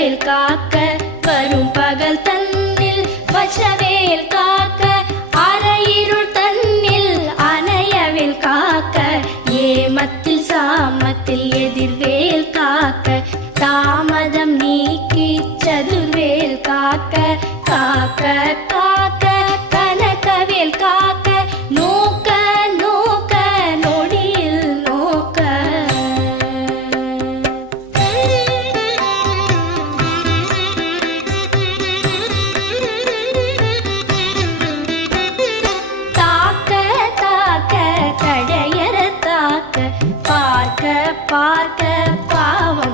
வல்லவேல் காக்க வரும் பகல் தன்னில் வச்சவேல் காக்க அரையிருள் தன்னில் அணையவேல் காக்க ஏமத்தில் சாமத்தில் எதிர்வேல் காக்க தாமதம் நீக்கி சதுர்வேல் காக்க காக்க காக்க கனகவேல் காக்க நோக்க நோக்க நொடியில் நோக்க தாக்க தாக்க தடையற தாக்க பார்க்க பார்க்க பாவம்